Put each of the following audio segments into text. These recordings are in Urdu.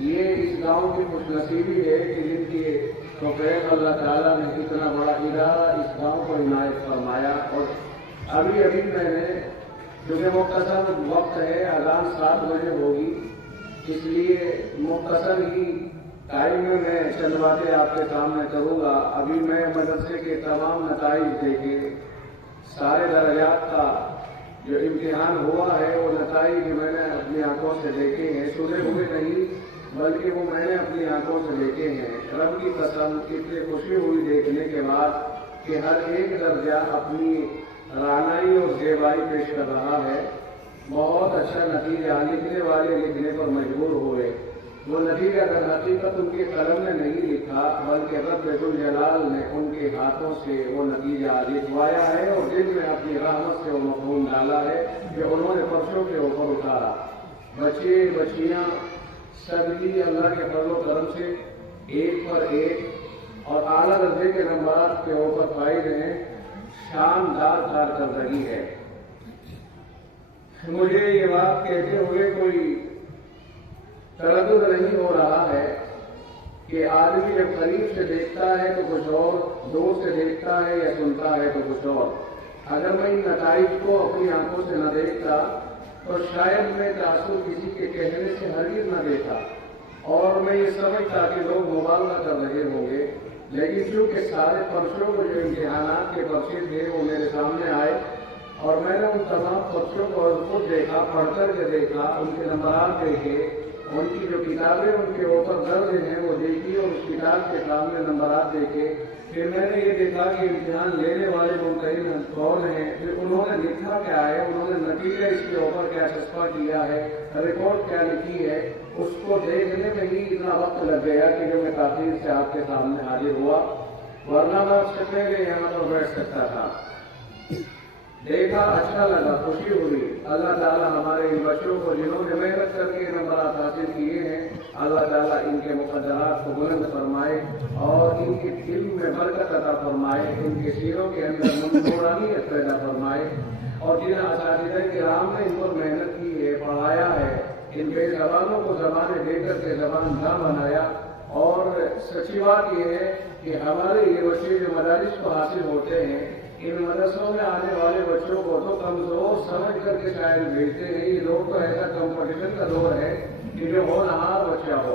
یہ اس گاؤں کی خوش نصیبی ہے کہ جن کی توفیق اللہ تعالیٰ نے اتنا بڑا ادارہ اس گاؤں کو عنایت فرمایا۔ اور ابھی میں نے کیونکہ مختصر وقت ہے، اذان 7 بجے ہوگی، اس لیے مختصر ہی ٹائم میں چند باتیں آپ کے سامنے کروں گا۔ ابھی میں مدرسے کے تمام نتائج دیکھے، سارے درجات کا جو امتحان ہوا ہے وہ نتائج میں نے اپنی آنکھوں سے دیکھے ہیں، سنے ہوئے نہیں بلکہ وہ میں نے اپنی آنکھوں سے دیکھے ہیں۔ رب کی قسم اتنی خوشی ہوئی دیکھنے کے بعد کہ ہر ایک درجہ اپنی رعنائی اور زیبائی پیش کر رہا ہے۔ بہت اچھا نتیجہ، لکھنے والے لکھنے پر مجبور ہوئے۔ وہ نتیجہ در حقیقت ان کے قلم نے نہیں لکھا بلکہ رب ذوالجلال نے ان کے ہاتھوں سے وہ نتیجہ لکھوایا ہے اور دل میں اپنی رحمت سے وہ مفہوم ڈالا ہے کہ انہوں نے فرشوں کے اوپر اتارا۔ بچے بچیاں سبھی اللہ کے فضل و کرم سے ایک پر ایک اور اعلیٰ درجے کے نمبرات کے اوپر فائز ہیں۔ شاندار کارکردگی ہے۔ مجھے یہ بات کہتے ہوئے کوئی تردد نہیں ہو رہا ہے کہ آدمی جب قریب سے دیکھتا ہے تو کچھ اور، دور سے دیکھتا ہے یا سنتا ہے تو کچھ اور۔ اگر میں ان نتائج کو اپنی آنکھوں سے نہ دیکھتا تو شاید میں تاثر کسی کے کہنے سے ہرگز نہ دیکھا اور میں یہ سمجھتا کہ لوگ مبالغہ کر رہے ہوں گے، لیکن چونکہ سارے پرچوں کو جو امتحانات کے پرچے تھے وہ میرے سامنے آئے اور میں نے ان تمام پرچوں کو خود دیکھا، پڑھ کر کے دیکھا، ان کے نمبرات دیکھے، ان کی جو کتابیں ان کے اوپر درج ہیں وہ دیکھی اور اس کتاب کے سامنے نمبرات دیکھے۔ پھر میں نے یہ دیکھا کہ امتحان لینے والے ممتحن کون ہیں، پھر انہوں نے لکھا کیا ہے، انہوں نے نتیجہ اس کے اوپر کیا چسپاں کیا ہے، رپورٹ کیا لکھی ہے، اس کو دیکھنے میں ہی اتنا وقت لگ گیا کہ جو میں تاخیر سے آپ کے سامنے حاضر ہوا، ورنہ میں اس سے پہلے یہاں پر بیٹھ سکتا تھا۔ دیکھا، اچھا لگا، خوشی ہوئی۔ اللہ تعالیٰ ہمارے ان بچوں کو جنہوں نے محنت کر کے نمبرات حاصل کیے ہیں، اللہ تعالیٰ ان کے مقدرات کو بلند فرمائے اور ان کے علم میں برکت عطا فرمائے، ان کے سینوں کے اندر نورانیت پیدا فرمائے، اور جن اساتذہ کرام نے ان پر محنت کی ہے، پڑھایا ہے، ان بے زبانوں کو زبانیں دے کر کے زبان داں بنایا۔ اور سچی بات یہ ہے کہ ہمارے یہ بچے جو مدارس کو حاصل ہوتے ہیں، ان مدرسوں میں آنے والے بچوں کو تو کمزور سمجھ کر کے شاید بھیجتے ہیں۔ یہ لوگ تو ایسا کمپٹیشن کا دور ہے کہ جو ہونہار بچہ ہو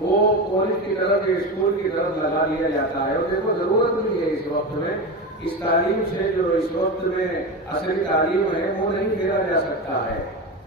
وہ کالج کی طرف یا اسکول کی طرف لگا لیا جاتا ہے۔ اور دیکھو ضرورت بھی ہے اس وقت میں، اس تعلیم سے جو اس وقت میں اصلی تعلیم ہے وہ نہیں پھیرا جا سکتا ہے۔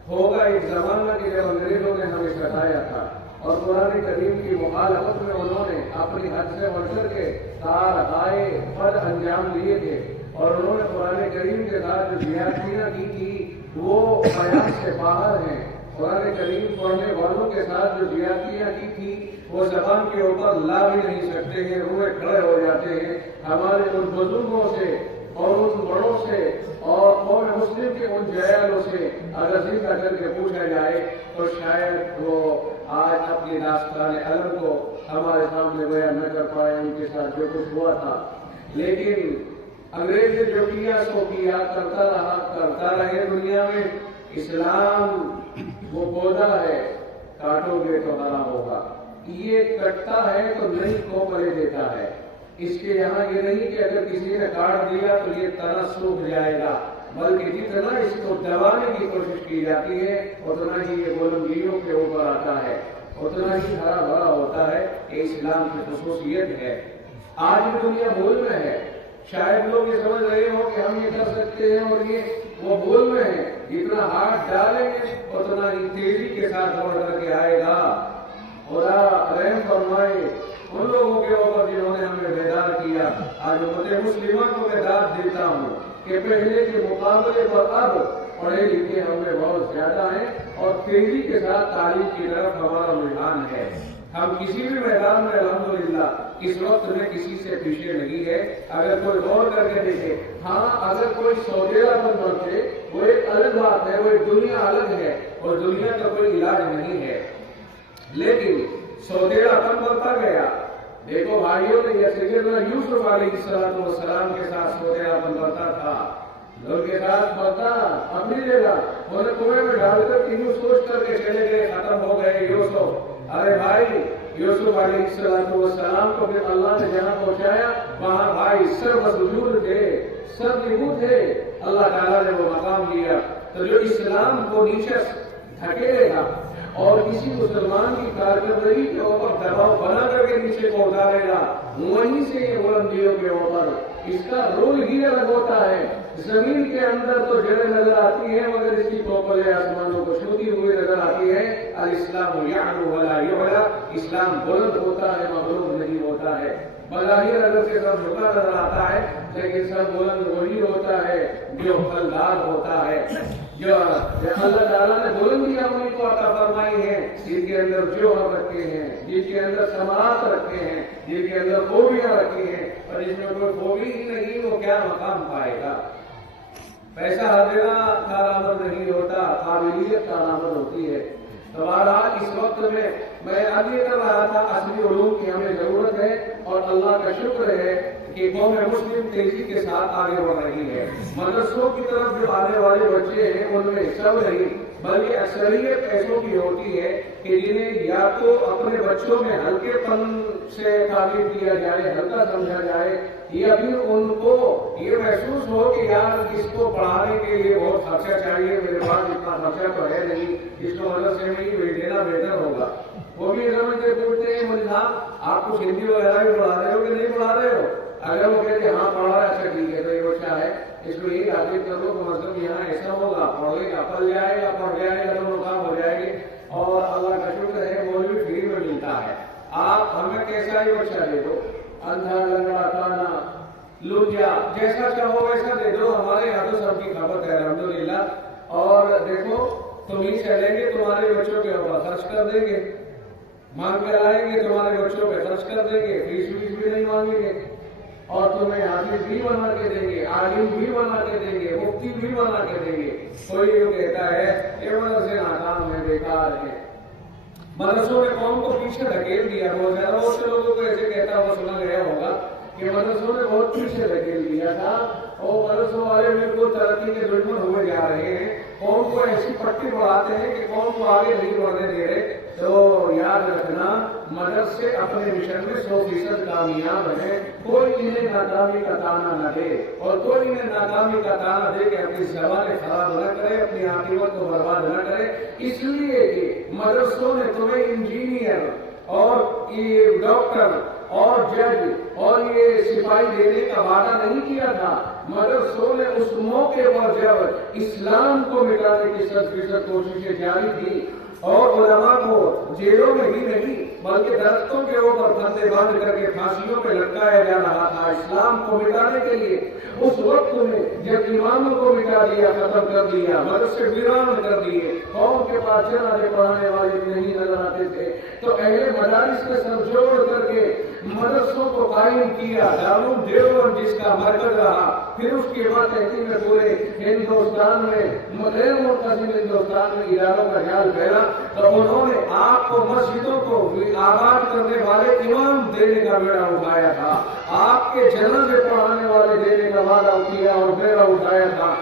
ہوگا ایک زمانہ کہ جب انگریزوں نے ہمیں ستایا تھا اور قرآن کریم کی مخالفت میں انہوں نے اپنی حد سے بڑھ کر کے کارہائے بد انجام لیے تھے، اور انہوں نے قرآن کریم کے ساتھ جو زیادتیاں کی تھی وہ بیان سے باہر ہیں۔ قرآن کریم پڑھنے والوں کے ساتھ جو زیادتیاں کی تھی وہ زبان کے اوپر لا بھی نہیں سکتے ہیں، روئے کھڑے ہو جاتے ہیں۔ ہمارے ان بزرگوں سے اور ان بڑوں سے اور قوم مسلم کے ان جیالوں سے اگر زندہ کر کے پوچھا جائے تو شاید وہ آج اپنی داستان علم کو ہمارے سامنے بیان نہ کر پائے، ان کے ساتھ جو کچھ ہوا تھا۔ لیکن انگریز نے جو کیا سو کیا، کرتا رہے دنیا میں۔ اسلام وہ پودا ہے، کاٹو گے تو ہرا ہوگا۔ یہ کٹتا ہے تو نئی کوملیں دیتا ہے۔ اس کے یہاں یہ نہیں کہ اگر کسی نے کاٹ دیا تو یہ تنا سوکھ جائے گا، بلکہ جتنا اس کو دبانے کی کوشش کی جاتی ہے اتنا ہی یہ بلندیوں کے اوپر آتا ہے، اتنا ہی ہرا بھرا ہوتا ہے۔ یہ اسلام کی خصوصیت ہے۔ آج بھی دنیا بھول میں ہے۔ شاید لوگ یہ سمجھ رہے ہو کہ ہم یہ کر سکتے ہیں اور یہ وہ بھول میں ہے، جتنا ہاتھ ڈالیں گے اتنا ہی تیزی کے ساتھ بڑھ کر کے آئے گا۔ خدا رحم فرمائے ان لوگوں کے اوپر جنہوں نے ہمیں بیدار کیا۔ آج امت مسلمہ کو بیدار دیتا ہوں کہ پہلے کے مقابلے پر اب پڑھے لکھے ہم میں بہت زیادہ ہیں اور تیزی کے ساتھ تعلیم کی طرف ہمارا رجحان ہے۔ ہم کسی بھی میدان میں الحمدللہ اس وقت میں کسی سے پیچھے نہیں ہے۔ اگر کوئی غور کر کے دیکھے، ہاں اگر کوئی سودیلا بن بنتے وہ ایک الگ بات ہے، وہ ایک دنیا الگ ہے اور دنیا کا کوئی علاج نہیں ہے، لیکن سودیلا پن بنتا گیا۔ دیکھو بھائیوں نے یہ سیدنا یوسف علیہ السلام کے ساتھ سودیلا پن بنتا تھا، ان کے ساتھ بنتا اپنی جگہ انہیں کنویں میں ڈال کر یوں سوچ کر کے چلے گئے ختم ہو گئے یوسف، ارے بھائی یوسف علیہ السلام کو پھر اللہ نے جہاں پہنچایا وہاں بھائی سر مسجود تھے، سر نبو تھے، اللہ تعالیٰ نے وہ مقام دیا۔ تو جو اسلام کو نیچے دھکیلے گا اور کسی مسلمان کی کارکردگی کے اوپر دباؤ بنا کر کے نیچے کو اتارے گا، وہیں سے یہ بلندیوں کے اوپر اس کا رول ہی الگ ہوتا ہے۔ زمین کے اندر تو جڑیں نظر آتی ہیں مگر اس کی پوپلیں آسمانوں کو چھوتی ہوئی نظر آتی ہے۔ الاسلام یعلو ولا یعلا، اسلام بلند ہوتا ہے مغلوب نہیں ہوتا ہے۔ بظاہر اگر سے سب جھکا نظر آتا ہے لیکن سب بلند وہی ہوتا ہے جو پھلدار ہوتا ہے۔ جو اللہ تعالیٰ نے بلندیاں انہیں کو عطا فرمائی ہیں جن کے اندر جوہر رکھے ہیں، جن کے اندر ثمرات رکھے ہیں، جن کے اندر خوبیاں رکھی ہیں، اور جس میں کوئی خوبی ہی نہیں وہ کیا مقام پائے گا؟ پیسہ ہر جگہ کارآمد نہیں ہوتا، قابلیت کارآمد ہوتی ہے۔ تو بہرحال اس وقت میں اب یہ کر رہا تھا اصلی علوم کی ہمیں ضرورت ہے، اور اللہ کا شکر ہے کہ قوم مسلم تیزی کے ساتھ آگے بڑھ رہی ہے۔ مدرسوں کی طرف جو آنے والے بچے ہیں ان میں سب نہیں بلکہ اکثریت ایسوں کی ہوتی ہے کہ جنہیں یا تو اپنے بچوں میں ہلکے پن سے تعلیم کیا جائے، ہلکا سمجھا جائے، یا پھر ان کو یہ محسوس ہو کہ یار اس کو پڑھانے کے لیے بہت خرچہ چاہیے، میرے پاس اتنا خرچہ تو ہے نہیں، اس کو مدرسے میں ہی بھیج دینا بہتر ہوگا۔ وہ بھی سمجھتے پوچھتے ہیں مجھے صاحب آپ کچھ ہندی وغیرہ بھی پڑھا رہے ہو کہ نہیں پڑھا رہے ہو؟ اگر وہ کہتے ہیں ہاں پڑھا رہا ہے، اچھا ٹھیک ہے، تو یہ بچہ ہے اس کو یہ تعلیم کر لو کہ مطلب یہاں ایسا ہوگا، پڑھے گا، پل جائے گا، پڑھ جائے گا، دونوں کام ہو جائے گے، اور اللہ کا شکر ہے وہ بھی فری میں ملتا ہے۔ آپ ہمیں کیسا ہی بچہ دے دو، اندھا لنگڑا کانا لوٹیا جیسا چاہو ویسا دے دو، ہمارے یہاں تو سب کی خبر ہے الحمدللہ۔ اور دیکھو تم ہی چلیں گے، تمہارے بچوں کے اوپر خرچ کر دیں گے، مانگ کر آئیں گے، تمہارے بچوں پہ خرچ کر دیں گے، فیس ویس بھی نہیں مانگیں گے، اور تمہیں حافظ بھی بنا کے دیں گے، عالم بھی بنا کے دیں گے، مفتی بھی بنا کے دیں گے۔ کوئی یہ کہتا ہے یہ مدرسے ناکام ہے، بیکار ہے۔ مدرسوں نے قوم کو پیچھے دھکیل دیا، بہت زیادہ بہت سے لوگوں کو ایسے کہتا ہوا سنا گیا ہوگا کہ مدرسوں نے بہت پیچھے دھکیل دیا تھا، اور مدرسوں والے بالکل ترقی کے دشمن ہوئے جا رہے ہیں، قوم کو ایسی پٹی پڑھاتے ہیں کہ قوم کو آگے نہیں بڑھنے دے رہے۔ تو یاد رکھنا مدرسے اپنے مشن میں 100% کامیاب ہیں، کوئی انہیں ناکامی کا تانا نہ دے، اور کوئی انہیں ناکامی کا تانا دے کہ اپنی زبانیں خراب نہ کرے، اپنی عاقبت کو برباد نہ کرے، اس لیے کہ مدرسوں نے تمہیں انجینئر اور یہ ڈاکٹر اور جج اور یہ سپاہی دینے کا وعدہ نہیں کیا تھا۔ مدرسوں نے اس موقع پر جب اسلام کو مٹانے کی 100% کوششیں جاری تھی اور علماء کو جیلوں میں ہی نہیں بلکہ درختوں کے اوپر پھندے باندھ کر کے پھانسیوں پہ لٹکایا جا رہا تھا اسلام کو مٹانے کے لیے، اس وقت میں جب اماموں کو مٹا دیا، ختم کر دیا، مدرسے ویران کر دیے، قوم کے پاس جنازے پڑھانے والے نہیں نظر آتے تھے، تو اہل مدارس کے سر جوڑ کر کے مدرسوں کو قائم کیا، دارالعلوم دیوبند جس کا مرکز رہا، پھر اس کے بعد تحقیق میں پورے ہندوستان میں غیر منقسم ہندوستان میں اداروں کا خیال پھیلا، تو انہوں نے آپ کو مسجدوں کو آباد کرنے والے امام دینے کا بیڑا اٹھایا تھا، آپ کے جنازے پڑھانے والے دینے کا وعدہ کیا اور بیڑا اٹھایا تھا،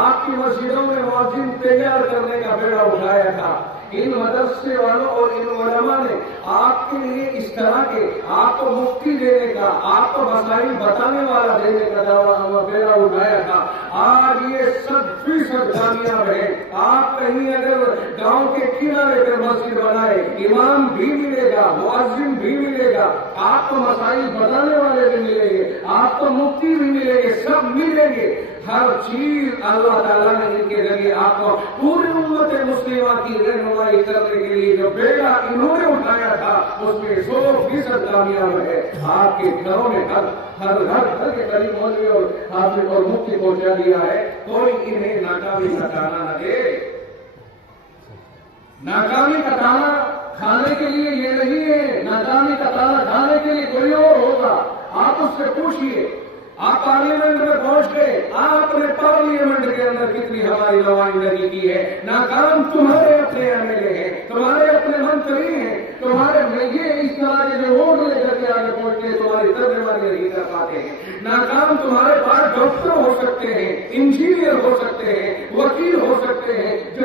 آپ کی مسجدوں میں مؤذن تیار کرنے کا بیڑا اٹھایا تھا۔ ان مدرسے والوں اور ان علماء نے آپ کے لیے اس طرح کے آپ کو مفتی دینے کا، آپ کو مسائل بتانے والا دینے کا دعویٰ بیڑا اٹھایا تھا۔ آج یہ 100% کامیاب ہے۔ آپ کہیں اگر گاؤں کے کنارے پہ مسجد بنائے، امام بھی ملے گا، مؤذن بھی ملے گا، آپ کو مسائل بتانے والے بھی ملیں گے، آپ کو مفتی بھی ملیں گے، سب ملیں گے۔ ہر چیز اللہ تعالیٰ نے ان کے ذریعے آپ کو پوری امت مسلمہ کی رہنمائی کرنے کے لیے جو بیڑا انہوں نے اٹھایا تھا اس میں 100% کامیاب ہے۔ آپ کے گھروں میں ہر گھر کے قریب مولوی اور حافظ اور مفتی پہنچا دیا ہے، کوئی انہیں ناکامی کا تانا نہ دے۔ ناکامی کا تانا کھانے کے لیے یہ نہیں ہے، ناکامی کا تانا کھانے کے لیے کوئی اور ہوگا۔ آپ اس سے پوچھئے، آپ پارلیمنٹ میں پہنچ گئے، آپ نے پارلیمنٹ کے اندر کتنی ہماری نمائندگی کی ہے، ناکام تمہارے اپنے ایم ایل اے ہیں، تمہارے اپنے منتری ہیں، تمہارے یہ اس طرح کے جو ووٹ لے کر کے آگے پہنچ کے تمہاری ترجمانی نہیں کر پاتے ہیں، ناکام تمہارے پاس ڈاکٹر ہو سکتے ہیں، انجینئر ہو سکتے ہیں، وکیل ہو سکتے ہیں، جو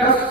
10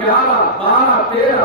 11, 12, 13,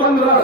15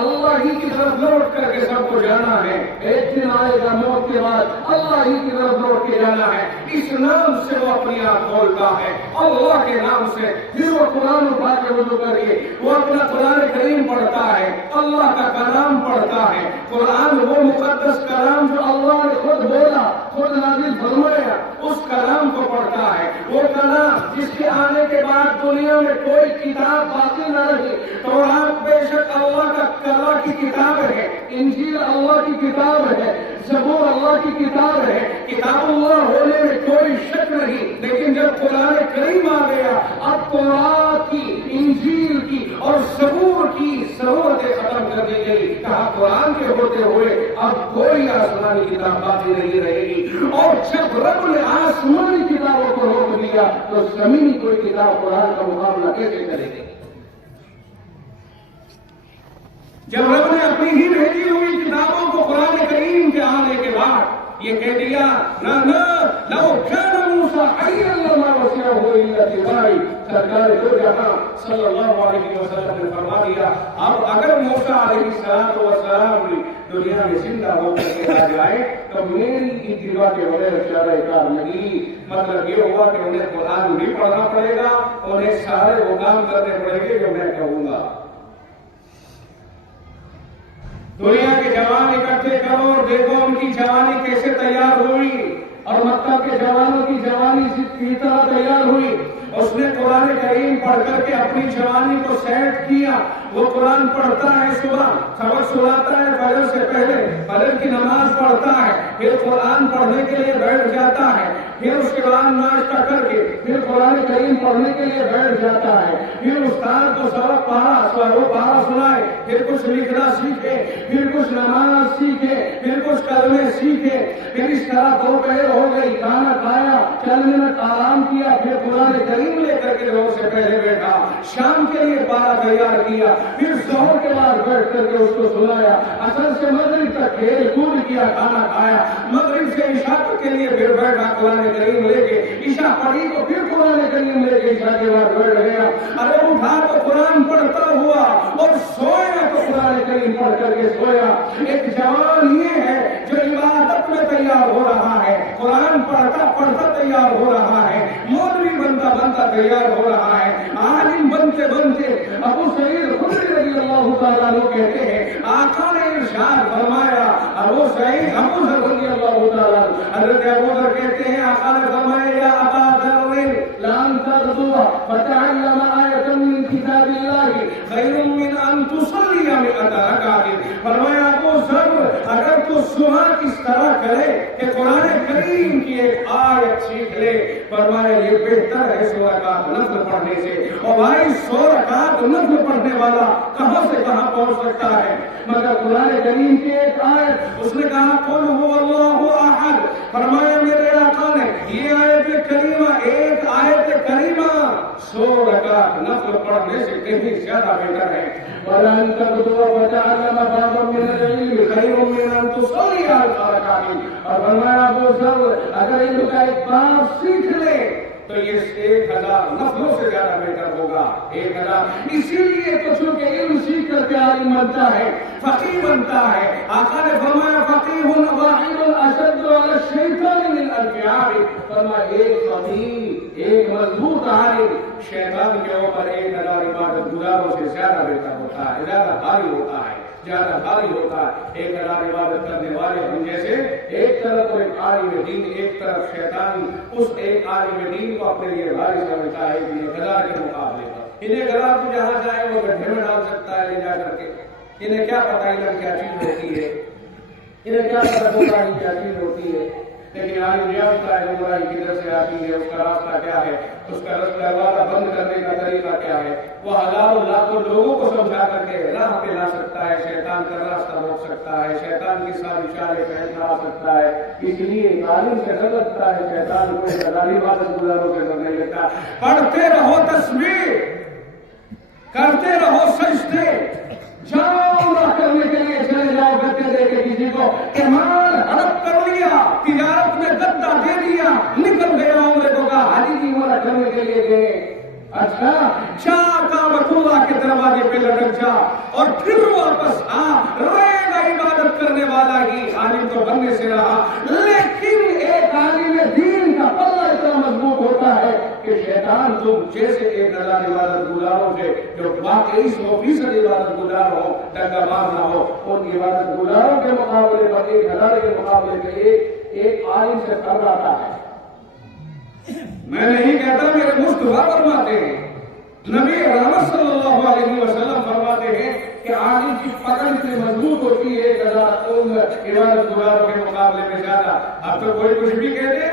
اللہ ہی کی طرف لوٹ کر کے سب کو جانا ہے. ایک دن آئے گا موت کے بعد اللہ ہی کی طرف لوٹ کے جانا ہے. اس نام سے وہ اپنی آنکھ کھولتا ہے, اللہ کے نام سے. پھر وہ قرآن اٹھا کے وضو کر کے وہ اپنا قرآن کریم پڑھتا ہے, اللہ کا کلام پڑھتا ہے. قرآن وہ مقدس کلام جو اللہ نے خود بولا, خود نازل فرمایا, اس کلام کو پڑھتا ہے. وہ کلام جس کے آنے کے بعد دنیا میں کوئی کتاب باقی نہ رہی. تورات بے شک اللہ کی کتاب ہے, انجیل اللہ کی کتاب ہے, زبور اللہ کی کتاب ہے, کتاب اللہ ہونے میں کوئی شک نہیں. لیکن جب قرآن کریم آ گیا, اب تورات کی, انجیل کی اور زبور کی ضرورتیں ختم کر دی گئی. کہا قرآن کے ہوتے ہوئے اب کوئی آسمانی کتاب باقی نہیں رہے گی. اور جب رب نے آسمانی کتابوں کو روک دیا تو زمینی کوئی کتاب قرآن کا مقابلہ کیسے کرے گی؟ جب رب نے اپنی ہی بھیجی ہوئی کتابوں کو قرآن کریم کے آنے کے بعد یہ کہہ دیا, لو كان موسیٰ حيا لما وسعه الا اتباعي. سرکار دو جہاں صلی اللہ علیہ وسلم نے فرما دیا, اب اگر موسیٰ علیہ السلام بھی دنیا میں زندہ ہو کر کے آ جائے تو میری اتباع کے بغیر چارہ کار نہیں. مطلب یہ ہوا کہ انہیں قرآن بھی پڑھنا پڑے گا, انہیں سارے وہ کام کرنے پڑیں گے جو میں کہوں گا. دنیا کے جوان اکٹھے کرو اور دیکھو ان کی جوانی کیسے تیار ہوئی, اور مکہ کے جوانوں کی جوانی کس طرح تیار ہوئی. اس نے قرآن کریم پڑھ کر کے اپنی جوانی کو سیٹ کیا. وہ قرآن پڑھتا ہے, صبح سبق سناتا ہے, فجر سے پہلے فجر کی نماز پڑھتا ہے, پھر قرآن پڑھنے کے لیے بیٹھ جاتا ہے, پھر اس کے بعد ناشتہ کر کے پھر قرآن کریم پڑھنے کے لیے بیٹھ جاتا ہے. پھر استاد کو سبق پڑھا سنائے, پھر کچھ لکھنا سیکھے, پھر کچھ نماز سیکھے, پھر کچھ کلمے سیکھے. پھر اس طرح دوپہر ہو گئی, کھانا کھایا, چند منٹ آرام کیا, پھر قرآن کریم لے کر کے روز سے پہلے بیٹھا, شام کے لیے پارا تیار کیا, پھر ظہر کے بعد بیٹھ کر کے اس کو سنایا, عصر سے مغرب تک کھیل کود کیا, کھانا کھایا, مغرب سے عشاء کے لیے پھر بیٹھا قرآن کریم لے کے, عشاء پڑھی تو پھر قرآن کریم لے کے عشاء کے بعد بیٹھ گیا. ارے اٹھا تو قرآن پڑھتا ہوا اور سویا تو قرآن کریم پڑھ کر کے سویا. ایک جوان یہ ہے جو عبادت میں تیار ہو رہا ہے, قرآن پڑھتا پڑھتا تیار ہو رہا ہے, مولوی بنتا بنتا تیار ہو رہا ہے, عالم بنتے بنتے. ابو سعید خدری رضی اللہ تعالیٰ عنہ کہتے ہیں, آقا نے ارشاد فرمایا, ابو ذر رضی اللہ تعالیٰ عنہ, حضرت ابو ذر کہتے ہیں آقا نے فرمایا, یا ابا ذر لن تغدو فتعلم آیة من کتاب اللہ خیر من ان تصلی 100 رکعت. فرمایا ابو ذر اگر تو صبح اس طرح کرے کہ قرآن کریم کی ایک آیت سیکھ لے, فرمایا یہ بہتر ہے 100 رکعت نفل پڑھنے سے. اور بھائی 100 رکعت نفل پڑھنے والا کہاں سے کہاں پہنچ سکتا ہے, مگر قرآن کریم کی ایک آیت. اس نے کہا قل هو اللہ احد, فرمایا میرے آقا نے یہ آیت کریمہ, ایک آیت کریمہ 100 رکعت نفل پڑھنے سے کہیں زیادہ بہتر ہے. وَلَن تَغْدُوَ وَتَعْلَمَ بَعْضًا مِنَ الْعِلْمِ خَيْرٌ مِنْ أَن تُصَلِّيَ 100 رکعت. اور فرمایا ابو ذر اگر ان کا ایک بات سیکھ لے تو یہ 1000 نفلوں سے زیادہ بہتر ہوگا. 1000. اسی لیے تو چونکہ علم سیکھ کر کے عالم بنتا ہے, فقیہ بنتا ہے. آقا نے فرمایا فقیہ واحد اشد علی الشیطان من 1000 عابد. فرمایا ایک فقیہ, ایک مضبوط عالم شیطان کے اوپر 1000 عبادت گزاروں سے زیادہ بہتر ہوتا ہے, زیادہ بھاری ہوتا ہے, زیادہ بھاری ہوتا ہے. 1000 عبادت کرنے والے ہم جیسے ایک طرف ایک عالم دین, ایک طرف شیطان اس ایک عالم دین کو اپنے لیے بھاری سمجھتا ہے کہ 1000 کے مقابلے پر. انہیں 1000 کو جہاں جائے وہ گڈھے میں ڈال سکتا ہے لے جا کر کے. انہیں کیا پتا علم کیا چیز ہوتی ہے, انہیں کیا پتا ہوتا ہے کیا چیز ہوتی ہے. لیکن عالم یہ ہوتا ہے برائی کدھر سے آتی ہے, اس کا راستہ کیا ہے, اس کا دروازہ بند کرنے کا طریقہ کیا ہے. وہ ہزاروں لاکھوں لوگوں کو سمجھا کر کے راہ پہ لا سکتا ہے, شیطان کا راستہ روک سکتا ہے, شیطان کی ساری چالیں پہنچا سکتا ہے. اس لیے عالم سے ڈر لگتا ہے, شیطان کو 1000 عبادت گزاروں سے ڈر نہیں لگتا. پڑھتے رہو تسبیح, کرتے رہو سجدے, جاؤ نہ کرنے کے لیے چلے جاؤ گدے دے کے کسی کو کہ مال ہڑپ کر لیا, تجارت میں گدا دے دیا, نکل گیا عمرے کو کہا حاجی کی عمرہ کرنے کے لیے گئے. اچھا شاہ کعبۃ اللہ اللہ کے دروازے پہ لٹک جا اور پھر واپس آ، رہے گا عبادت کرنے والا ہی، عالم تو بننے سے رہا، لیکن ایک عالم دین کا پلہ اتنا مضبوط ہوتا ہے کہ شیطان تم جیسے 1000 عبادت گزاروں سے جو واقعی 100% عبادت گزار ہو، ڈنگا مار نہ ہو، ان عبادت گزاروں کے مقابلے پر 1000 کے مقابلے میں ایک عالم سے فرق آتا ہے۔ میں نہیں کہتا، میرے مصطفیٰ فرماتے ہیں، نبی رحمت صلی اللہ علیہ وسلم فرماتے ہیں کہ عالم کی پکڑ اتنی مضبوط ہوتی ہے 1000 عبادت گزاروں کے مقابلے میں زیادہ۔ اب تو کوئی کچھ بھی کہہ دے۔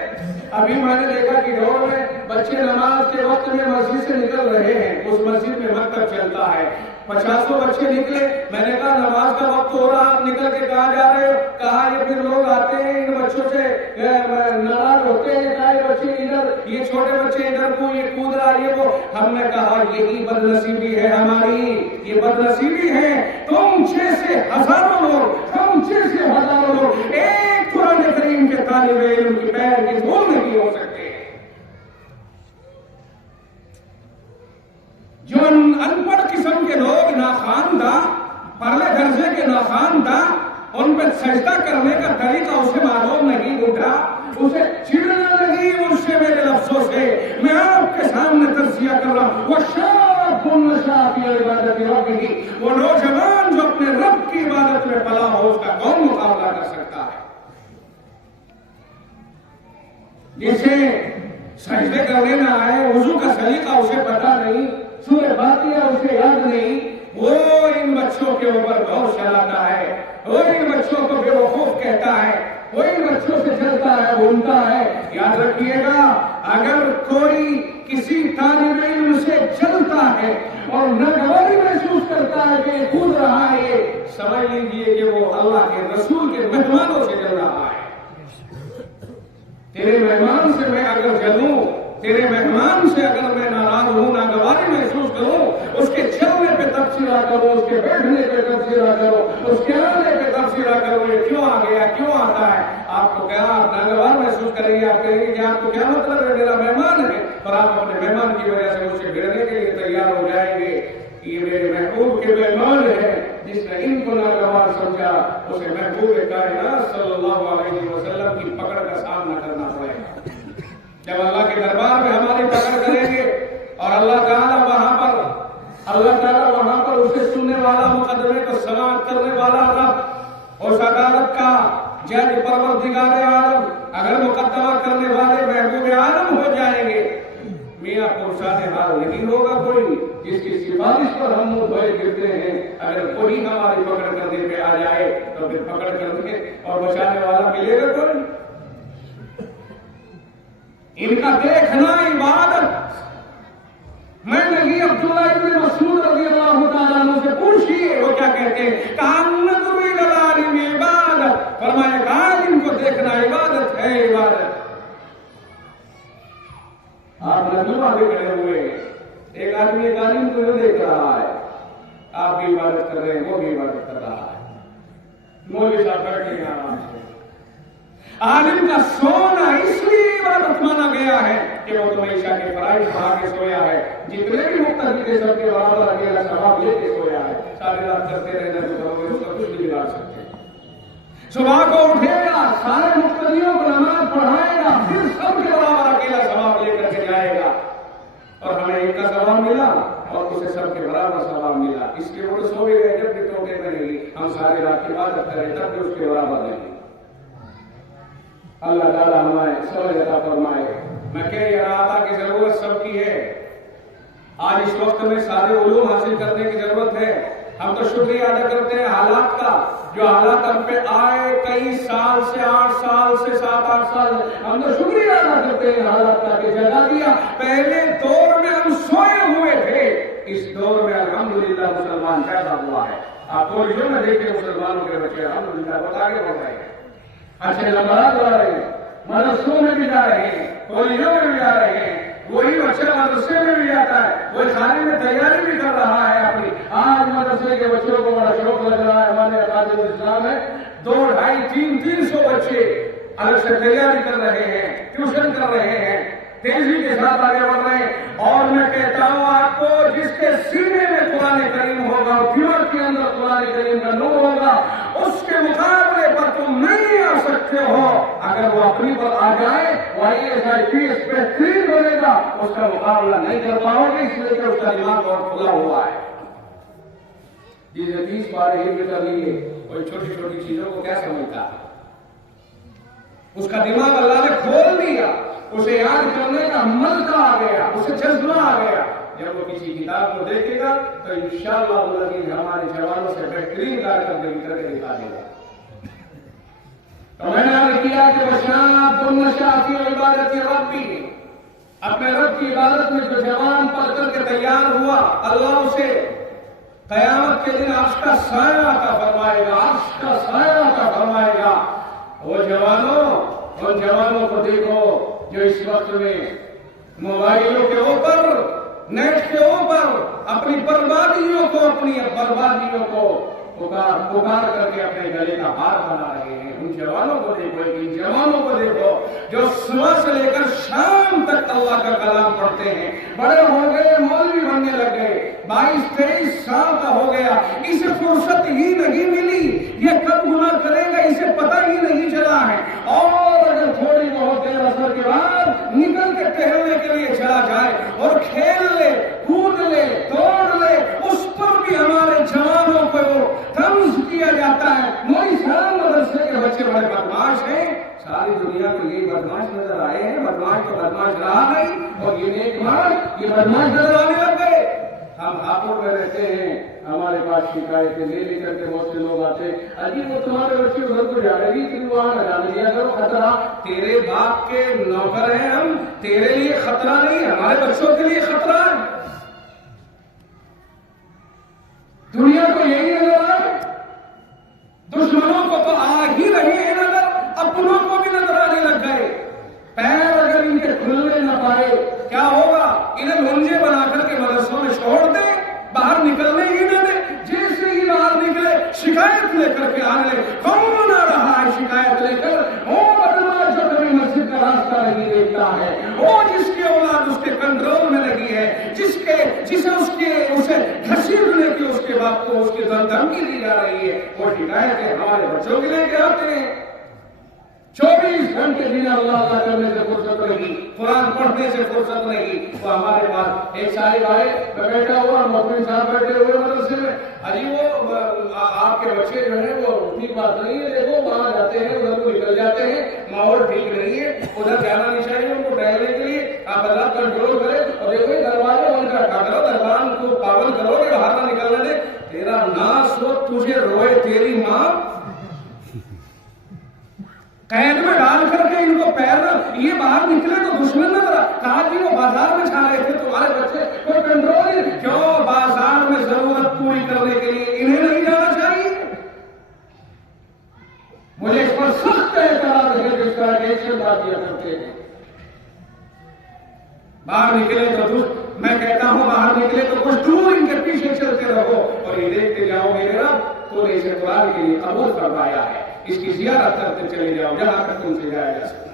ابھی میں نے دیکھا کہ دور میں بچے نماز کے وقت میں مسجد سے نکل رہے ہیں، اس مسجد میں مکتب چلتا ہے، 50 بچے نکلے، میں نے کہا نماز کا وقت ہو رہا، آپ نکل کے کہاں جا رہے ہو؟ کہا یہ پھر لوگ آتے ہیں ان بچوں سے ناراض ہوتے ہیں، کہا یہ بچے ادھر، یہ چھوٹے بچے ادھر کو یہ کود رہا، یہ وہ۔ ہم نے کہا یہی بد نصیبی ہے ہماری، یہ بد نصیبی ہے، تم جیسے ہزاروں لوگ، ہم جیسے ہزاروں لوگ ایک قرآن کریم کے طالب علم کی پیر کی دھول نہیں ہو سکتے۔ جو ان پڑھ قسم کے لوگ، ناخواندہ، پرلے درجے کے ناخواندہ، ان پہ سجدہ کرنے کا طریقہ اسے معلوم نہیں اٹھا، اسے چڑنا نہیں مجھ سے میرے لفظوں سے، میں آپ کے سامنے تجزیہ کر رہا ہوں۔ وَشَاقٌ نَشَاءَ فِي عِبَادَةِ رَبِّهِ، وہ نوجوان جو اپنے رب کی عبادت میں پلا ہو، اس کا کون مقابلہ کر سکتا ہے؟ جسے سجدے کرنے نہ آئے، وضو کا سلیقہ اسے پتا نہیں، سورہ فاتحہ اسے یاد نہیں، وہ ان بچوں کے اوپر غور چلاتا ہے، وہ ان بچوں کو بے وقوف کہتا ہے، وہ ان بچوں سے چلتا ہے، بھولتا ہے۔ یاد رکھیے گا، اگر کوئی کسی طالب علم سے چلتا ہے اور ناگواری محسوس کرتا ہے کہ یہ کود رہا ہے، یہ سمجھ لیجیے کہ وہ اللہ کے رسول کے مہمانوں سے چل رہا ہے۔ تیرے مہمان سے میں اگر چلوں، تیرے مہمان سے اگر میں ناراض ہوں، ناگواری محسوس کروں، اس کے چلنے پہ تبصرہ کروں، اس کے بیٹھنے پہ تبصرہ کروں، اس کے آنے پہ تبصرہ کروں، یہ کیوں آ گیا، کیوں آتا ہے؟ آپ کو کیا آپ ناگوار محسوس کریں گے؟ آپ کہیں گے کہ آپ کو کیا مطلب ہے، میرا مہمان ہے، اور آپ اپنے مہمان کی وجہ سے مجھ سے بھیڑنے کے لیے تیار ہو جائیں گے۔ یہ میرے محبوب کے مہمان ہے، جس نے ان کو ناگوار سمجھا، اسے محبوب کائنات صلی اللہ علیہ وسلم کی پکڑ کا سامنا کرنا پڑے گا۔ جب اللہ کے دربار میں ہماری پکڑ کریں گے اور اللہ تعالیٰ وہاں پر اسے سننے والا، مقدمے کو سماعت کرنے والا رب، اس عدالت کا جج پروردگار عالم، اگر مقدمہ کرنے والے محبوب عالم ہو جائیں گے، میاں پرساد حال نہیں ہوگا کوئی جس کی سفارش پر ہم منہ دھوئے گرتے ہیں۔ اگر کوئی ہماری پکڑ کرنے پہ آ جائے تو پھر پکڑ کرنے اور بچانے والا ملے گا کوئی؟ ان کا دیکھنا عبادت۔ میں نبی عبداللہ ابن مسعود رضی اللہ تعالیٰ عنہ سے پوچھئے، وہ کیا کہتے ہیں؟ کان نظر الی العالم عبادت، فرمایا کہ عالم کو دیکھنا عبادت ہے، عبادت۔ آپ نظر آگے کھڑے ہوئے، ایک آدمی ایک عالم کو جو دیکھ رہا ہے، آپ بھی عبادت کر رہے ہیں، وہ بھی عبادت کر رہا ہے، مولوی صاحب بیٹھے ہیں آرام سے۔ عالم کا سونا اس لیے عبادت مانا گیا ہے کہ وہ تو عشاء کے فرائض پڑھا کے سویا ہے، جتنے بھی مقتدی تھے سب کے برابر اکیلا ثواب لے کے سویا ہے، ساری رات کرتے رہنا تو کرو گے، اس کا کچھ نہیں بگاڑ سکتے۔ صبح کو اٹھے گا، سارے مقتدیوں کو نماز پڑھائے گا، پھر سب کے برابر اکیلا ثواب لے کر کے جائے گا، اور ہمیں ایک کا ثواب ملا اور اسے سب کے برابر ثواب ملا۔ اس کے وہ سو گئے، جب بھی توڑے نہیں، ہم ساری رات کی عبادت کریں تب بھی اس کے برابر نہیں۔ اللہ تعالیٰ ہمیں سمجھ عطا فرمائے۔ میں کہہ یہ رہا تھا کہ ضرورت سب کی ہے، آج اس وقت میں سارے علوم حاصل کرنے کی ضرورت ہے۔ ہم تو شکریہ ادا کرتے ہیں حالات کا، جو حالات ہم پہ آئے کئی سال سے، 8 سال سے 7-8 سال، ہم تو شکریہ ادا کرتے ہیں حالات کا کہ جگہ دیا۔ پہلے دور میں ہم سوئے ہوئے تھے، اس دور میں الحمدللہ مسلمان پیدا ہوا ہے۔ آپ کالجوں میں دیکھیں مسلمانوں کے بچے الحمدللہ بہت آگے بڑھ رہے ہیں، اچھے نمبرات لا رہے ہیں، مدرسوں میں بھی جا رہے ہیں، کالجوں میں بھی جا رہے ہیں، وہی بچہ مدرسے میں بھی جاتا ہے، وہ خانے میں تیاری بھی کر رہا ہے اپنی۔ آج مدرسے کے بچوں کو بڑا شوق لگ رہا ہے، ہمارے اکادر الاسلام ہے 200، 250، 300 بچے الگ سے تیاری کر رہے ہیں، ٹیوشن کر رہے ہیں۔ تیزی کے ساتھ آگے بڑھ رہے ہیں. اور میں کہتا ہوں آپ کو، جس کے سینے میں قرآن کریم ہوگا، دماغ کے اندر قرآن کریم کا نور ہوگا، اس کے مقابلے پر تم نہیں آ سکتے ہو. اگر وہ اپنی پر آ جائے، وہ IAS بہترین بنے گا، اس کا مقابلہ نہیں کر پاؤ گے، اس لیے کہ اس کا دماغ بہت کھلا ہوا ہے. جس نے 20 بار علم کر لیے، کوئی چھوٹی چھوٹی چیزوں کو کیا سمجھتا ہے؟ اس کا دماغ اللہ نے کھول دیا، اسے یاد کرنے کا ملکہ آ گیا، اسے جذبہ آ گیا. جب وہ کسی کتاب کو دیکھے گا تو انشاءاللہ العزیز ہمارے جوانوں سے بہترین کارکردگی کر کے دکھا دے گا. تو میں نے عرض کیا کہ وشاب النشا فی عبادت ربی، اپنے رب کی عبادت میں جو جوان پڑھ کر کے تیار ہوا، اللہ اسے قیامت کے دن عرش کا سایہ عطا فرمائے گا، عرش کا سایہ عطا فرمائے گا. وہ جوانوں، ان جوانوں کو دیکھو جو اس وقت میں موبائلوں کے اوپر، نیٹ کے اوپر اپنی بربادیوں کو پکار کر کے اپنے گلے کا ہار بنا رہے ہیں. ان جوانوں کو دیکھو، ان جوانوں کو دیکھو جو صبح سے لے کر شام تک اللہ کا کلام پڑھتے ہیں. بڑے ہو گئے، مولوی بننے لگ گئے، 22-23 سال کا ہو گیا، اسے فرصت ہی نہیں ملی. یہ کب گناہ کرے گا اسے پتہ ہی نہیں چلا ہے. اور اگر تھوڑی بہت دیر اثر کے بعد نکل کے ٹہلنے کے لیے چلا جائے اور کھیل لے، کود لے، دوڑ لے، اس پر بھی ہمارے جوانوں کو طنز کیا جاتا ہے. موئی سال مدرسے کے بچے بڑے بدماش ہیں. ساری دنیا کو یہ بدماش نظر آئے ہیں. بدماش تو بدماش رہا نہیں، اور یہ نیک مارد یہ بدماش نظر آنے لگ گئے. ہم ہاپوڑ میں رہتے ہیں، ہمارے پاس شکایتیں لے کر کے بہت سے لوگ آتے ہیں. اجی وہ تمہارے بچے ادھر کو جا رہے گی، تم وہاں نہ جانے دیا کرو، خطرہ. تیرے باپ کے نوکر ہیں ہم، تیرے لیے خطرہ نہیں، ہمارے بچوں کے لیے خطرہ ہے. دنیا کو یہی نظر آئے، دشمنوں کو تو آ ہی رہی ہے نظر، اپنوں کو بھی نظر آنے لگ گئے. پیر اگر ان کے کھلنے نہ پائے کیا ہوگا؟ انہیں لونجے بنا کر کے مدرسوں میں چھوڑ دیں، باہر نکلنے ہی نہ دیں. جیسے ہی باہر نکلے شکایت لے کر کے آنے لگے. کون آ رہا ہے شکایت لے کر؟ وہ بدماش جو کبھی مسجد کا راستہ نہیں دیکھتا ہے، وہ جس کی اولاد اس کے کنٹرول میں لگی ہے، اسے گھسیٹنے کی اس کے باپ کو اس کی دھمکی دی جا رہی ہے. وہ شکایتیں ہمارے بچوں کے لے کے آتے ہیں. 24 گھنٹے دن اللہ کرنے سے فرصت نہیں، قرآن پڑھنے سے فرصت نہیں. وہ ہمارے پاس ایک صاحب آئے، میں بیٹھا ہوا، مولوی صاحب بیٹھے ہوئے مدرسے میں. اجی وہ آپ کے بچے جو ہیں وہ ٹھیک بات نہیں ہے، دیکھو وہاں جاتے ہیں، ادھر کو نکل جاتے ہیں، ماحول ٹھیک نہیں ہے، ادھر جانا نہیں چاہیے ان کو ٹہلنے کے لیے. آپ اللہ کنٹرول کرے اور دیکھو دروازے بند کر رکھا کرو، دربان کو پابند کرو کہ باہر نہ نکلنے دے. تیرا ناس ہو، تجھے روئے تیری ماں. قید میں ڈال کر کے ان کو پیر یہ باہر نکلے تو دشمن نہ کہا کہ وہ بازار میں چھا رہے تھے تمہارے بچے، کوئی کنٹرول کیوں؟ بازار میں ضرورت پوری کرنے کے لیے انہیں نہیں جانا چاہیے. مجھے اس پر سخت اعتراض ہے جس طرح کے ایکشن بات کیا کرتے ہیں. باہر نکلے تو میں کہتا ہوں باہر نکلے تو کچھ دور ان کے پیچھے چلتے رہو اور یہ دیکھتے جاؤ میرے رب تو نے اسے قرآن کے لیے قبول فرمایا ہے، اس کی زیارت کرتے چلے جاؤ جہاں تک تم سے جایا جا سکے.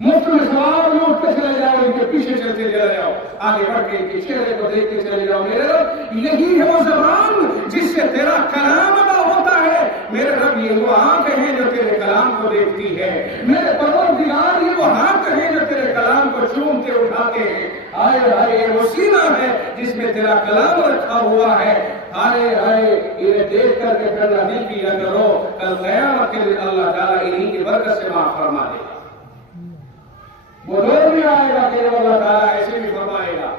مفت میں سوال لوٹ کے چلے جاؤ، ان کے پیچھے چلتے چلے جاؤ، آگے بڑھ کے ان کے چہرے کو دیکھتے چلے جاؤ. میرے رب یہی ہے وہ زبان جس سے تیرا کلام ادا ہوتا ہے. میرے رب یہ وہ آنکھ ہے جو تیرے کلام کو دیکھتی ہے. میرے پروردگار یہ وہ ہاتھ ہے جو تیرے کلام کو چوم کے اٹھاتے ہیں. آئے ہائے یہ وہ سینہ ہے جس میں تیرا کلام رکھا ہوا ہے. آئے ہائے انہیں دیکھ کر کے ٹھنڈا دل کیا کرو، کل قیامت کے دن اللہ تعالیٰ انہیں کی برکت سے معاف فرما دے گا. وہ دور بھی آئے گا کہ اللہ تعالیٰ ایسے بھی فرمائے گا.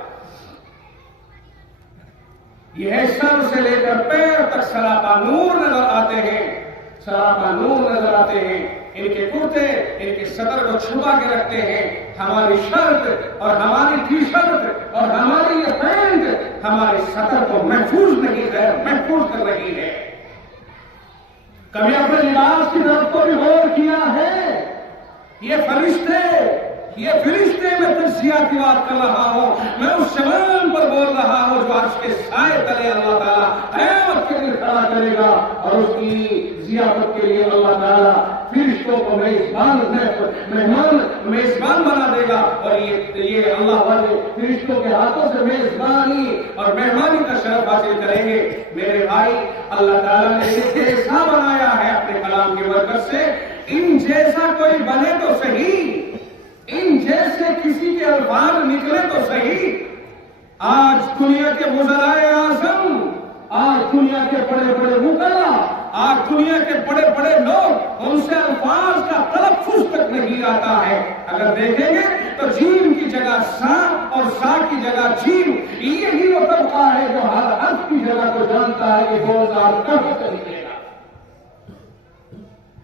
یہ ہے سر سے لے کر پیر تک سراپا نور نظر آتے ہیں، سراپا نور نظر آتے ہیں. ان کے کرتے ان کے صدر کو چھپا کے رکھتے ہیں. ہماری شرط اور ہماری ٹی شرٹ اور ہماری یہ پینٹ ہماری صدر کو محفوظ نہیں ہے، محفوظ کر رہی ہے. کبھی اپنے لباس کی طرف کو بھی غور کیا ہے؟ یہ فرشتے یہ فرشتے میں تجزیہ کی بات کر رہا ہوں، میں اس جوان پر بول رہا ہوں جو عرش کے سائے تلے اللہ تعالیٰ قیامت کے دن کھڑا کرے گا، اور اس کی ضیافت کے لیے اللہ تعالیٰ فرشتوں کو میزبان بنا دے گا، اور یہ اللہ والے فرشتوں کے ہاتھوں سے میزبانی اور مہمانی کا شرف حاصل کریں گے۔ میرے بھائی، اللہ تعالیٰ نے ایک ایسا بنایا ہے اپنے کلام کی برکت سے، ان جیسا کوئی بنے تو صحیح، ان جیسے کسی کے الفاظ نکلے تو صحیح۔ آج دنیا کے وزرائے اعظم، آج دنیا کے بڑے بڑے وکلا، آج دنیا کے بڑے بڑے لوگ، ان سے الفاظ کا تلفظ تک نہیں آتا ہے۔ اگر دیکھیں گے تو جیم کی جگہ سا اور سا کی جگہ جیم، یہی وہ طبقہ ہے جو ہر حرف کی جگہ کو جانتا ہے کہ 2000 کہاں سے نکلے گا۔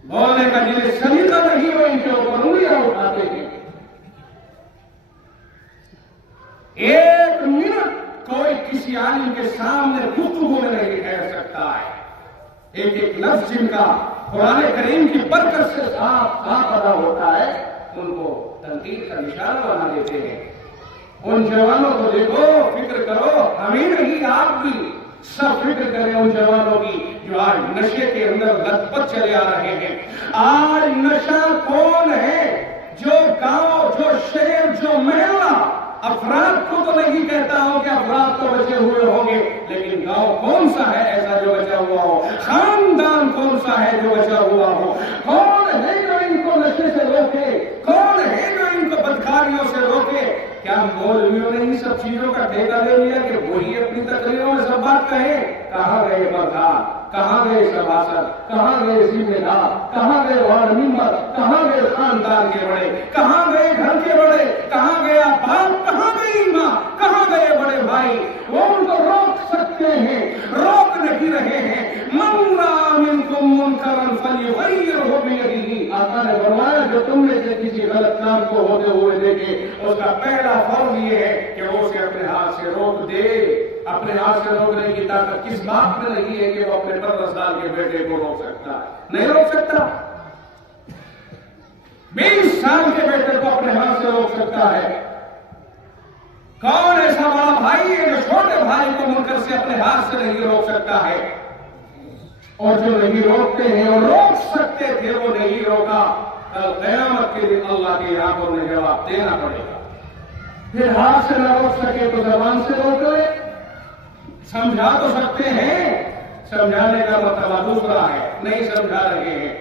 بولنے کا جنہیں سلیقہ نہیں، وہ ان کے اوپر انگلیاں اٹھاتے ہیں۔ ایک منٹ کوئی کسی عالم کے سامنے گفتگو میں نہیں ٹھہر سکتا ہے۔ ایک ایک لفظ جن کا قرآن کریم کی برکت سے صاف ادا ہوتا ہے، ان کو تنقید کا نشانہ بنا دیتے ہیں۔ ان جوانوں کو دیکھو، فکر کرو، ہمیں نہیں آپ بھی سب فکر کریں ان جوانوں کی جو آج نشے کے اندر لت پت چلے آ رہے ہیں۔ آج نشہ کون ہے جو گاؤں، جو شہر، جو محلہ، افراد کو تو نہیں کہتا ہوں کہ افراد تو بچے ہوئے ہوں گے، لیکن گاؤں کون سا ہے ایسا جو بچا ہوا ہو؟ خاندان کون سا ہے جو بچا ہوا ہو؟ کون ہے جو ان کو نشے سے روکے؟ کون ہے جو ان کو بدکاریوں سے روکے؟ کیا مولویوں نے ان سب چیزوں کا ٹھیکہ لے لیا کہ وہی اپنی تقریروں میں سب بات کہیں؟ کہاں گئے پردھان، کہاں گئے سبھاسد، کہاں گئے ذمہ دار، کہاں گئے وارڈ ممبر، کہاں گئے خاندان کے بڑے، کہاں گئے گھر کے بڑے، کہاں گیا باپ، کہاں گئی ماں، کہاں گئے بڑے بھائی؟ وہ ان کو روک سکتے ہیں، روک نہیں رہے ہیں۔ من رأى منكم منكرا فليغيره بيده، آقا نے فرمایا جو تم میں سے کسی غلط کام کو ہوتے ہوئے دیکھے، اس کا پہلا فرض یہ ہے کہ وہ اسے اپنے ہاتھ سے روک دے۔ اپنے ہاتھ سے روکنے کی طاقت کس بات میں نہیں ہے کہ وہ اپنے 15 سال کے بیٹے کو روک سکتا ہے؟ نہیں روک سکتا۔ 20 سال کے بیٹے کو اپنے ہاتھ سے روک سکتا ہے۔ کون ایسا بڑا بھائی ہے جو چھوٹے بھائی کو منکر سے اپنے ہاتھ سے نہیں روک سکتا ہے؟ اور جو نہیں روکتے ہیں اور روک سکتے تھے وہ نہیں روکا، کل قیامت کے دن اللہ کے یہاں کو انہیں جواب دینا پڑے گا۔ پھر ہاتھ سے نہ روک سکے تو زبان سے روک لے۔ سمجھا تو سکتے ہیں، سمجھانے کا مرتبہ دوسرا ہے، نہیں سمجھا رہے ہیں۔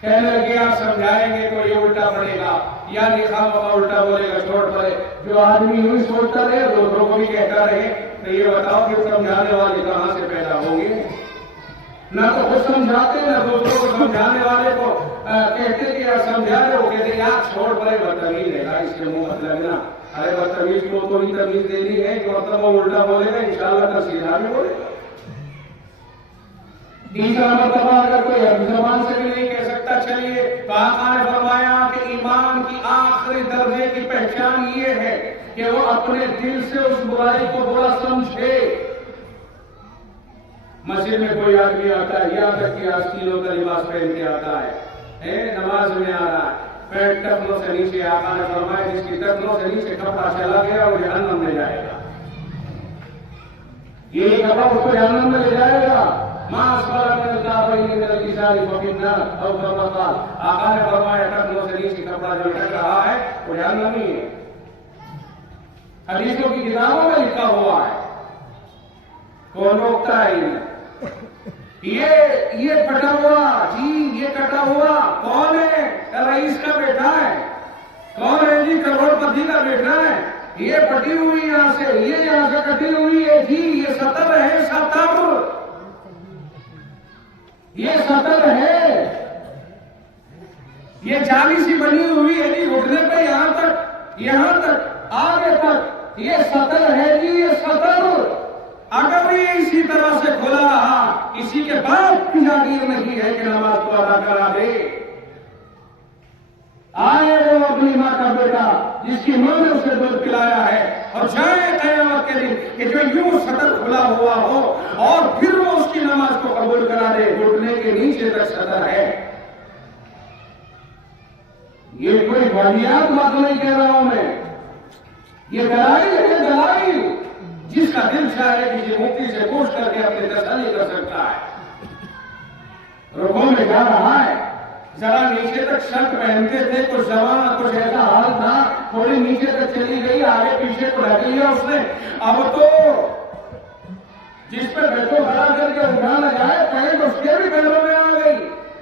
کہنے لگے آپ سمجھائیں گے تو یہ الٹا پڑے گا، یعنی خواہ الٹا بولے گا چھوڑ پڑے۔ جو آدمی یوں سوچتا رہے دوسروں کو بھی کہتا رہے، تو یہ بتاؤ کہ سمجھانے والے کہاں سے پیدا ہوں گے؟ نہ تو خود سمجھاتے، نہ دوسروں کو سمجھانے والے کو کہتے کہ یار سمجھا دے، وہ کہتے یار چھوڑ پڑے، بدتمیز ہے نا، اس کے منہ مت لگنا۔ ارے بدتمیز کو تو ہی تمیز دینی ہے کہ مطلب وہ الٹا بولے گا، انشاءاللہ کا سیدھا بھی بولے گا۔ تیسرا مرتبہ اگر کوئی اپنی زبان سے بھی نہیں کہہ سکتا، چلیے تو آقا نے فرمایا کہ ایمان کی آخری درجے کی پہچان یہ ہے کہ وہ اپنے دل سے اس برائی کو برا سمجھے۔ مسجد میں کوئی آدمی آتا ہے، یہاں تک کہ آستینوں کا لباس پہن کے آتا ہے، نماز میں آ رہا ہے، پیٹ ٹخنوں سے نیچے، آقا نے فرمایا جس کی ٹخنوں سے نیچے کپڑا چلا گیا وہ جہنم میں جائے گا۔ یہ کپڑا اس کو جہنم میں لے جائے گا۔ آقا نے فرمایا ٹخنوں سے نیچے کپڑا جو ڈھک رہا ہے وہ جہنمی ہے۔ حدیثوں کی کتابوں میں لکھا ہوا ہے، کون روکتا ہے انہیں؟ یہ پٹا ہوا، جی یہ کٹا ہوا کون ہے؟ رئیس کا بیٹا ہے۔ کون ہے جی؟ کروڑ پتی کا بیٹا ہے۔ یہ پٹی ہوئی یہاں سے، یہ یہاں سے کٹی ہوئی ہے، جی یہ سطر ہے، سطر، یہ سطر ہے، یہ جالی سی بنی ہوئی ہے جی، گھٹنے پہ یہاں تک آگے تک، یہ سطر ہے جی، یہ سطر۔ اگر یہ اسی طرح سے کھلا رہا، کسی کے باپ کی جاگیر نہیں ہے کہ نماز کو ادا کرا دے۔ آئے وہ اپنی ماں کا بیٹا جس کی ماں نے اسے دودھ پلایا ہے، اور جائے قیامت کے دن کہ جو یوں سطر کھلا ہوا ہو اور پھر وہ اس کی نماز کو قبول کرا دے، گھٹنے کے نیچے تک سطر ہے۔ یہ کوئی والیات بات نہیں کہہ رہا ہوں میں، یہ دلائل ہے، دلائل جس کا دل چاہے کسی مفتی سے پوچھ کر کے اپنی تسلی کر سکتا ہے۔ رکوع میں جا رہا ہے، ذرا نیچے تک شرٹ پہنتے تھے، کچھ زمانہ کچھ ایسا حال تھا، تھوڑی نیچے تک چلی گئی، آگے پیچھے کو ڈھک لیا اس نے، اب تو جس پہ بیٹھو کھڑا کر کے اٹھانا جائے پینٹ اس کے بھی پیروں میں آ گئی۔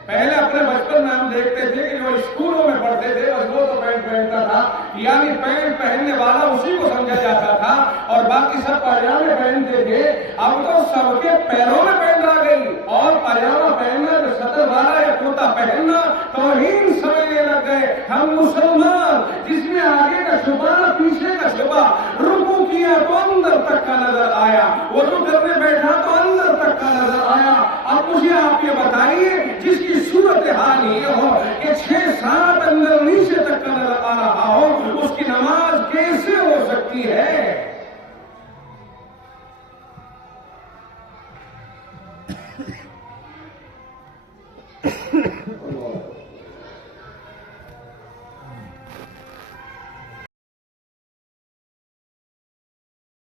پہلے اپنے بچپن میں ہم دیکھتے تھے کہ جو اسکولوں میں پڑھتے تھے بس وہ تو پینٹ پہنتا تھا، یعنی پینٹ پہننے والا اسی کو سمجھا جاتا تھا اور باقی سب پاجامے پہنتے تھے۔ اب تو سب کے پیروں میں پینٹ آ گئی اور پاجامہ پہننا جو سطر والا یا کرتا پہننا توہین سمجھنے لگ گئے۔ ہم مسلمان جس میں آگے کا شبہ نہ پیچھے کا شبہ، رکوع کیا تو اندر تک کا نظر آیا، وضو کرنے بیٹھا تو اندر تک کا نظر آیا۔ اب مجھے آپ یہ بتائیے جس کی صورتحال یہ ہو کہ 6-7 اندر نیچے تک کا نظر آ رہا ہو، اس کی نماز کیسے ہو سکتی ہے؟